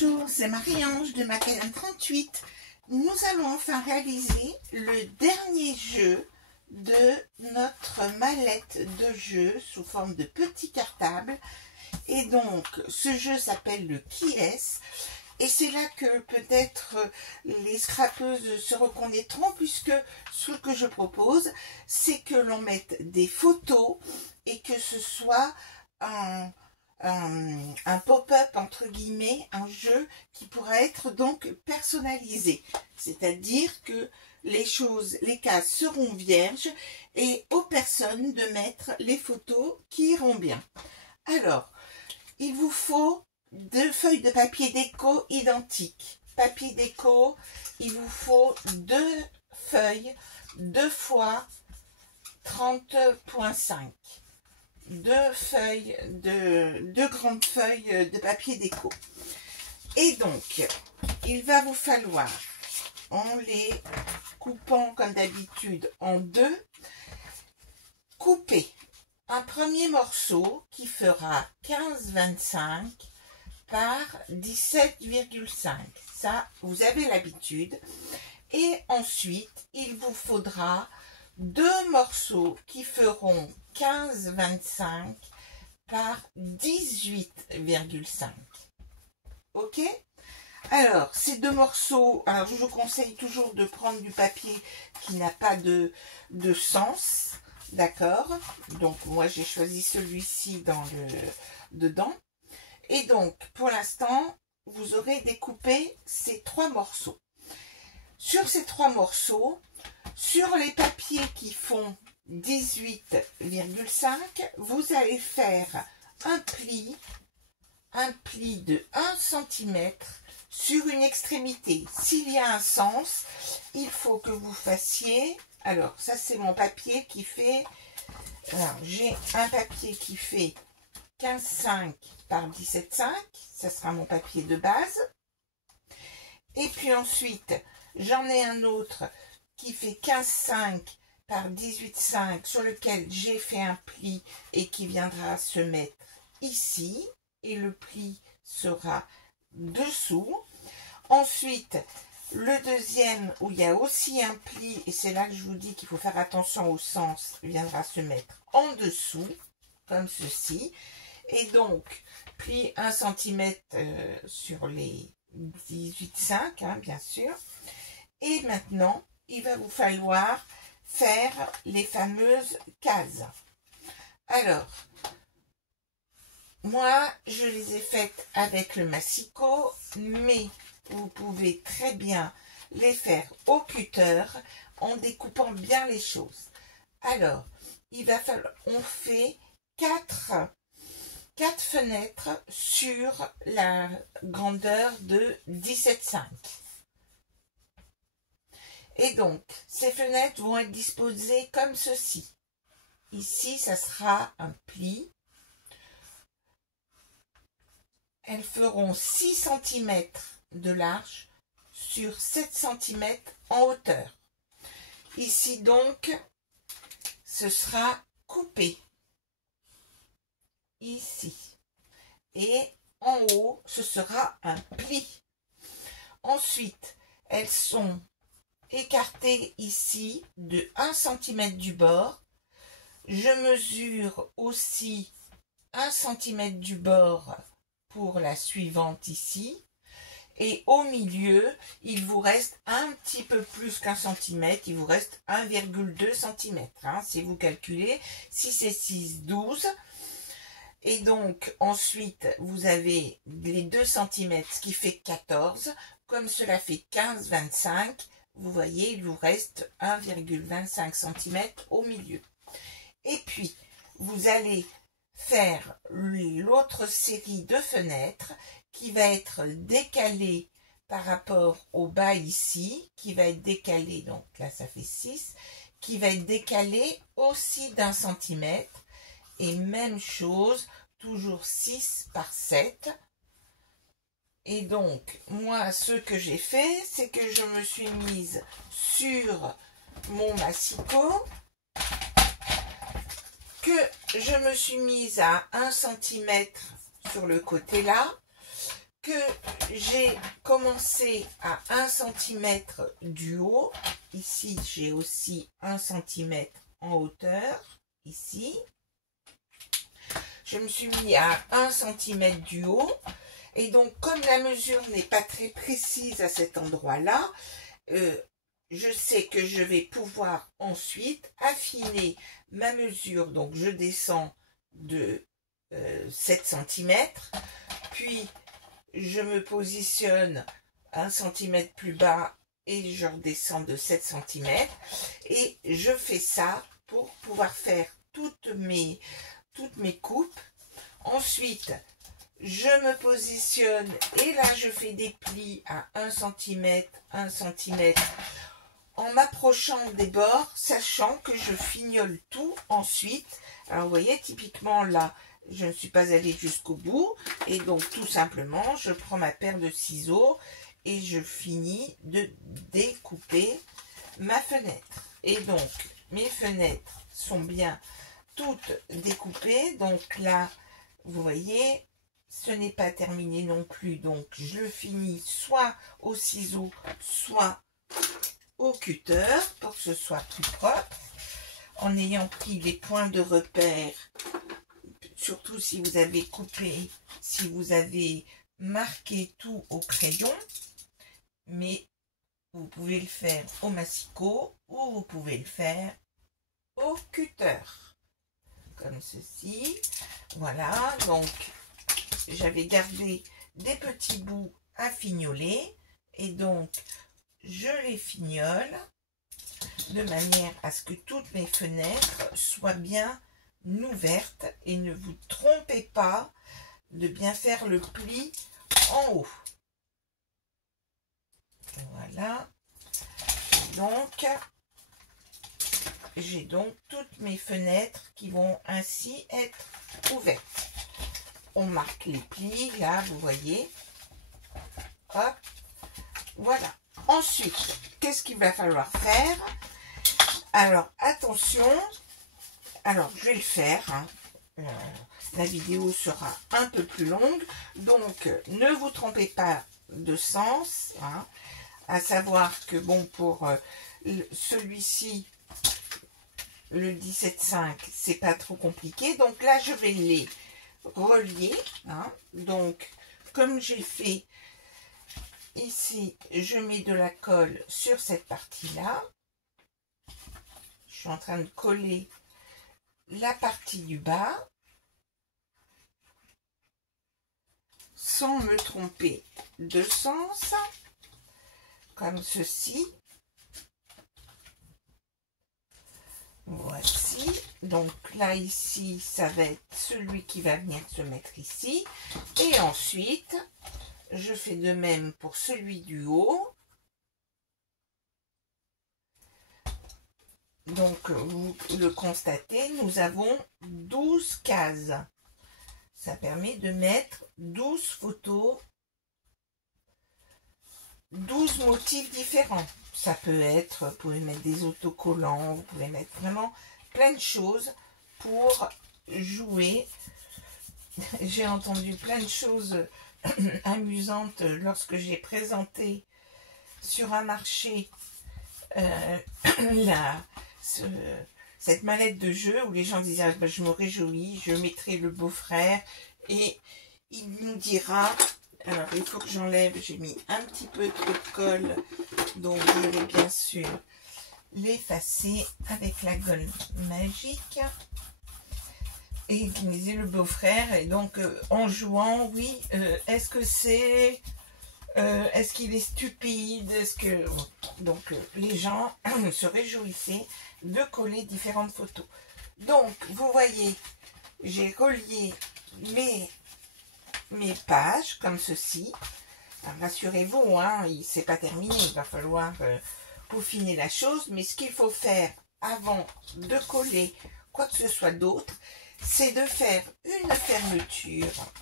Bonjour, c'est Marie-Ange de Macadam 38. Nous allons enfin réaliser le dernier jeu de notre mallette de jeu sous forme de petit cartable. Et donc, ce jeu s'appelle le Qui est-ce ? Et c'est là que peut-être les scrapeuses se reconnaîtront, puisque ce que je propose, c'est que l'on mette des photos et que ce soit un pop-up entre guillemets, un jeu qui pourra être donc personnalisé. C'est-à-dire que les cases seront vierges et aux personnes de mettre les photos qui iront bien. Alors, il vous faut 2 feuilles de papier déco identiques. Papier déco, il vous faut 2 feuilles 2 fois 30,5. 2 grandes feuilles de papier déco. Et donc, il va vous falloir, en les coupant comme d'habitude en 2, couper un premier morceau qui fera 15,25 par 17,5. Ça, vous avez l'habitude. Et ensuite, il vous faudra 2 morceaux qui feront 15,25 par 18,5. Ok? Alors, ces 2 morceaux, alors je vous conseille toujours de prendre du papier qui n'a pas de sens. D'accord? Donc, moi, j'ai choisi celui-ci dedans. Et donc, pour l'instant, vous aurez découpé ces 3 morceaux. Sur ces 3 morceaux, sur les papiers qui font 18,5, vous allez faire un pli de 1 cm sur une extrémité. S'il y a un sens, il faut que vous fassiez... Alors, ça c'est mon papier qui fait... Alors, j'ai un papier qui fait 15,5 par 17,5. Ça sera mon papier de base. Et puis ensuite, j'en ai un autre qui fait 15,5 par 18,5 sur lequel j'ai fait un pli et qui viendra se mettre ici. Et le pli sera dessous. Ensuite, le deuxième où il y a aussi un pli, et c'est là que je vous dis qu'il faut faire attention au sens, viendra se mettre en dessous, comme ceci. Et donc, pli 1 cm sur les 18,5, hein, bien sûr. Et maintenant, il va vous falloir faire les fameuses cases. Alors, moi, je les ai faites avec le massicot, mais vous pouvez très bien les faire au cutter en découpant bien les choses. Alors, il va falloir, on fait 4 fenêtres sur la grandeur de 17,5. Et donc, ces fenêtres vont être disposées comme ceci. Ici, ça sera un pli. Elles feront 6 cm de large sur 7 cm en hauteur. Ici donc, ce sera coupé. Ici. Et en haut, ce sera un pli. Ensuite, elles sont écartées ici de 1 cm du bord. Je mesure aussi 1 cm du bord pour la suivante ici. Et au milieu, il vous reste un petit peu plus qu'un centimètre. Il vous reste 1,2 cm. Hein, si vous calculez, 6 et 6, 12. Et donc, ensuite, vous avez les 2 cm, ce qui fait 14. Comme cela fait 15, 25, vous voyez, il vous reste 1,25 cm au milieu. Et puis, vous allez faire l'autre série de fenêtres qui va être décalée par rapport au bas ici, qui va être décalée, donc là ça fait 6, qui va être décalée aussi d'1 cm, et même chose, toujours 6 par 7. Et donc, moi, ce que j'ai fait, c'est que je me suis mise sur mon massicot, que je me suis mise à 1 cm sur le côté là, que j'ai commencé à 1 cm du haut, ici j'ai aussi 1 cm en hauteur, ici, je me suis mis à 1 cm du haut, et donc comme la mesure n'est pas très précise à cet endroit-là, je sais que je vais pouvoir ensuite affiner ma mesure, donc je descends de 7 cm, puis je me positionne 1 cm plus bas et je redescends de 7 cm, et je fais ça pour pouvoir faire toutes mes coupes. Ensuite, je me positionne et là je fais des plis à 1 cm, 1 cm, en m'approchant des bords, sachant que je fignole tout ensuite. Alors vous voyez, typiquement là, je ne suis pas allée jusqu'au bout, et donc tout simplement, je prends ma paire de ciseaux et je finis de découper ma fenêtre. Et donc, mes fenêtres sont bien toutes découpées, donc là, vous voyez, ce n'est pas terminé non plus, donc je finis soit au ciseau, soit au cutter pour que ce soit plus propre, en ayant pris les points de repère, surtout si vous avez coupé, si vous avez marqué tout au crayon, mais vous pouvez le faire au massicot ou vous pouvez le faire au cutter, comme ceci. Voilà, donc j'avais gardé des petits bouts à fignoler, et donc je les fignole de manière à ce que toutes mes fenêtres soient bien ouvertes, et ne vous trompez pas de bien faire le pli en haut. Voilà. Donc, j'ai donc toutes mes fenêtres qui vont ainsi être ouvertes. On marque les plis, là, vous voyez. Hop. Voilà. Ensuite, qu'est-ce qu'il va falloir faire? Alors, attention. Alors, je vais le faire. Hein. La vidéo sera un peu plus longue. Donc, ne vous trompez pas de sens. Hein. À savoir que, bon, pour celui-ci, le 17,5, c'est pas trop compliqué. Donc là, je vais les relier. Hein. Donc, comme j'ai fait ici, je mets de la colle sur cette partie-là. Je suis en train de coller la partie du bas sans me tromper de sens, comme ceci. Voici. Donc là, ici, ça va être celui qui va venir se mettre ici. Et ensuite, je fais de même pour celui du haut. Donc, vous le constatez, nous avons 12 cases. Ça permet de mettre 12 photos, 12 motifs différents. Ça peut être, vous pouvez mettre des autocollants, vous pouvez mettre vraiment plein de choses pour jouer. J'ai entendu plein de choses amusantes lorsque j'ai présenté sur un marché cette mallette de jeu où les gens disaient ah, ben, je me réjouis, je mettrai le beau-frère et il nous dira. Alors il faut que j'enlève, j'ai mis un petit peu trop de colle, donc je vais bien sûr l'effacer avec la colle magique. Et il me disait le beau-frère, et donc en jouant, oui, est-ce que c'est est-ce qu'il est stupide? Est-ce que donc les gens se réjouissaient de coller différentes photos. Donc vous voyez, j'ai relié mes pages comme ceci. Rassurez-vous, hein, c'est pas terminé. Il va falloir peaufiner la chose. Mais ce qu'il faut faire avant de coller quoi que ce soit d'autre, c'est de faire une fermeture.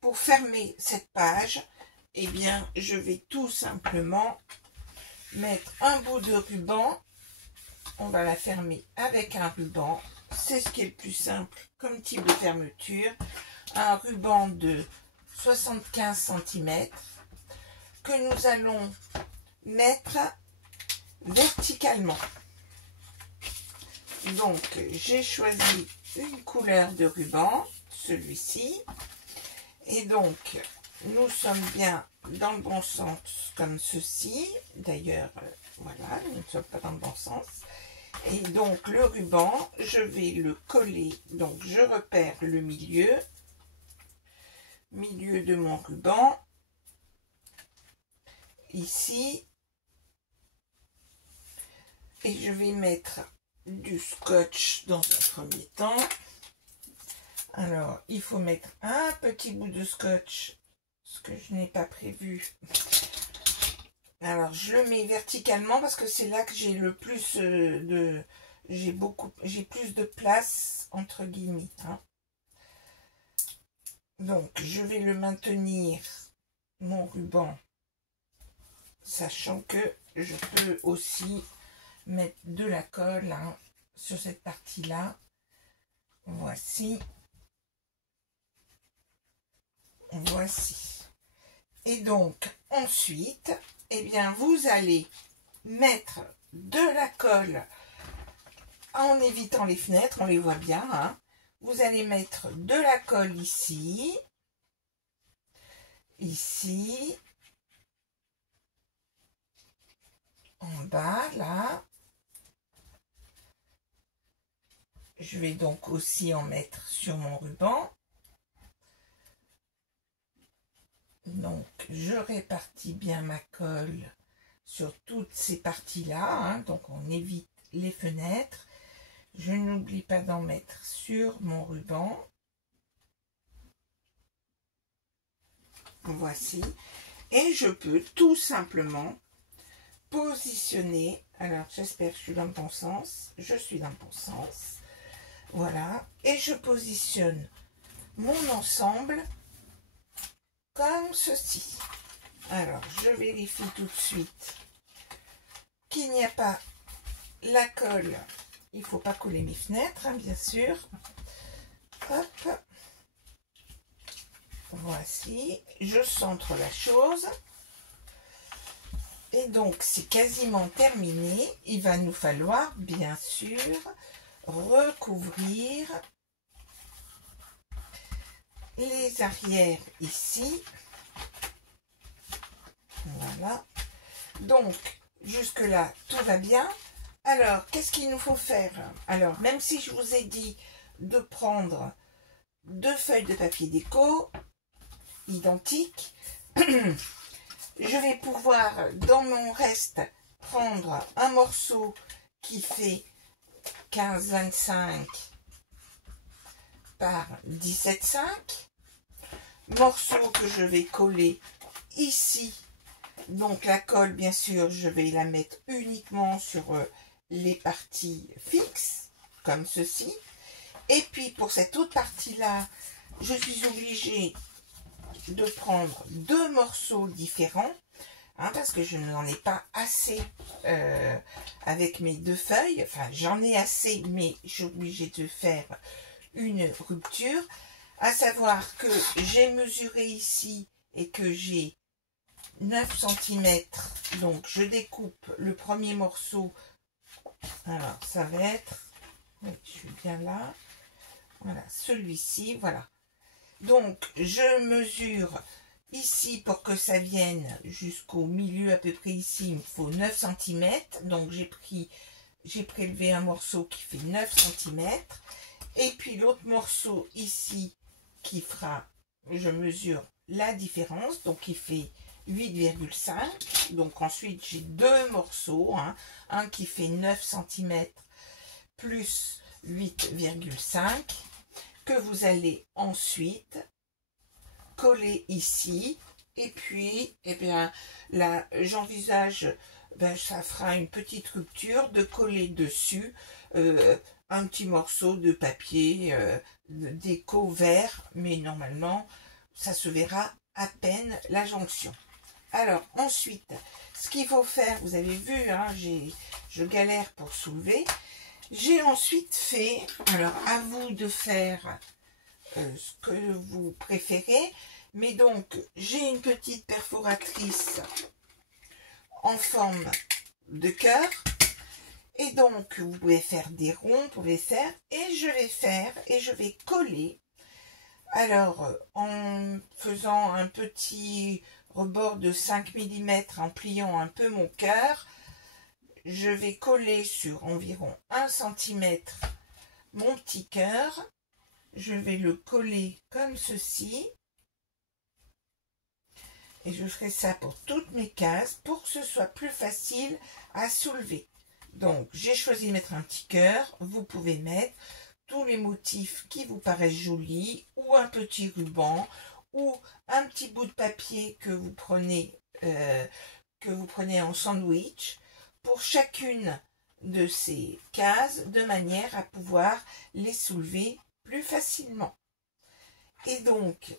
Pour fermer cette page, eh bien, je vais tout simplement mettre un bout de ruban. On va la fermer avec un ruban. C'est ce qui est le plus simple comme type de fermeture. Un ruban de 75 cm que nous allons mettre verticalement. Donc, j'ai choisi une couleur de ruban, celui-ci. Et donc, nous sommes bien dans le bon sens comme ceci. D'ailleurs, voilà, nous ne sommes pas dans le bon sens. Et donc, le ruban, je vais le coller. Donc, je repère le milieu de mon ruban. Ici. Et je vais mettre du scotch dans un premier temps. Alors, il faut mettre un petit bout de scotch, ce que je n'ai pas prévu. Alors, je le mets verticalement parce que c'est là que j'ai le plus j'ai plus de place entre guillemets. Hein. Donc, je vais le maintenir, mon ruban, sachant que je peux aussi mettre de la colle hein, sur cette partie-là. Voici. Voici. Et donc, ensuite, eh bien, vous allez mettre de la colle en évitant les fenêtres, on les voit bien. Hein. Vous allez mettre de la colle ici, ici, en bas, là. Je vais donc aussi en mettre sur mon ruban. Donc, je répartis bien ma colle sur toutes ces parties-là. Hein, donc, on évite les fenêtres. Je n'oublie pas d'en mettre sur mon ruban. Voici. Et je peux tout simplement positionner. Alors, j'espère que je suis dans le bon sens. Je suis dans le bon sens. Voilà. Et je positionne mon ensemble comme ceci. Alors, je vérifie tout de suite qu'il n'y a pas la colle. Il ne faut pas coller mes fenêtres, hein, bien sûr. Hop. Voici. Je centre la chose. Et donc, c'est quasiment terminé. Il va nous falloir, bien sûr, recouvrir les arrières ici. Voilà. Donc, jusque-là, tout va bien. Alors, qu'est-ce qu'il nous faut faire? Alors, même si je vous ai dit de prendre 2 feuilles de papier déco identiques, je vais pouvoir, dans mon reste, prendre un morceau qui fait 15-25 par 17,5. Morceau que je vais coller ici. Donc la colle, bien sûr, je vais la mettre uniquement sur les parties fixes, comme ceci. Et puis pour cette autre partie-là, je suis obligée de prendre 2 morceaux différents, hein, parce que je n'en ai pas assez avec mes 2 feuilles. Enfin, j'en ai assez, mais je suis obligée de faire une rupture. À savoir que j'ai mesuré ici et que j'ai 9 cm. Donc, je découpe le premier morceau. Alors, ça va être... Oui, je suis bien là. Voilà, celui-ci, voilà. Donc, je mesure ici pour que ça vienne jusqu'au milieu à peu près ici. Il me faut 9 cm. Donc, j'ai prélevé un morceau qui fait 9 cm. Et puis, l'autre morceau ici qui fera, je mesure la différence. Donc, il fait 8,5. Donc, ensuite, j'ai 2 morceaux. Hein, un qui fait 9 cm plus 8,5. Que vous allez ensuite coller ici. Et puis, eh bien, là, j'envisage, ben, ça fera une petite rupture, de coller dessus un petit morceau de papier déco vert. Mais normalement, ça se verra à peine la jonction. Alors, ensuite, ce qu'il faut faire, vous avez vu, hein, je galère pour soulever. J'ai ensuite fait, alors à vous de faire ce que vous préférez, Mais donc, j'ai une petite perforatrice en forme de cœur. Et donc, vous pouvez faire des ronds, vous pouvez faire, et je vais coller. Alors, en faisant un petit rebord de 5 mm, en pliant un peu mon cœur, je vais coller sur environ 1 cm mon petit cœur. Je vais le coller comme ceci. Et je ferai ça pour toutes mes cases, pour que ce soit plus facile à soulever. Donc, j'ai choisi de mettre un petit cœur. Vous pouvez mettre tous les motifs qui vous paraissent jolis, ou un petit ruban, ou un petit bout de papier que vous prenez en sandwich, pour chacune de ces cases, de manière à pouvoir les soulever plus facilement. Et donc,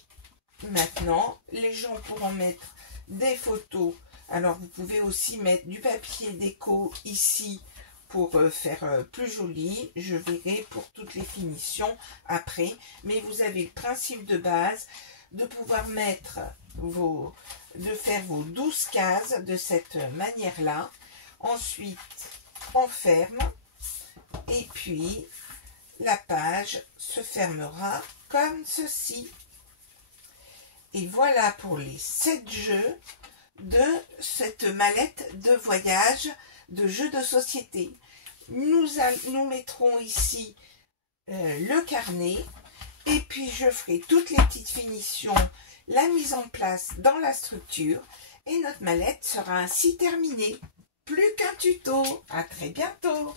maintenant, les gens pourront mettre des photos. Alors, vous pouvez aussi mettre du papier déco ici pour faire plus joli. Je verrai pour toutes les finitions après. Mais vous avez le principe de base de pouvoir mettre de faire vos 12 cases de cette manière-là. Ensuite, on ferme. Et puis, la page se fermera comme ceci. Et voilà pour les 7 jeux de cette mallette de voyage de jeux de société. Nous mettrons ici le carnet et puis je ferai toutes les petites finitions, la mise en place dans la structure et notre mallette sera ainsi terminée. Plus qu'un tuto. À très bientôt.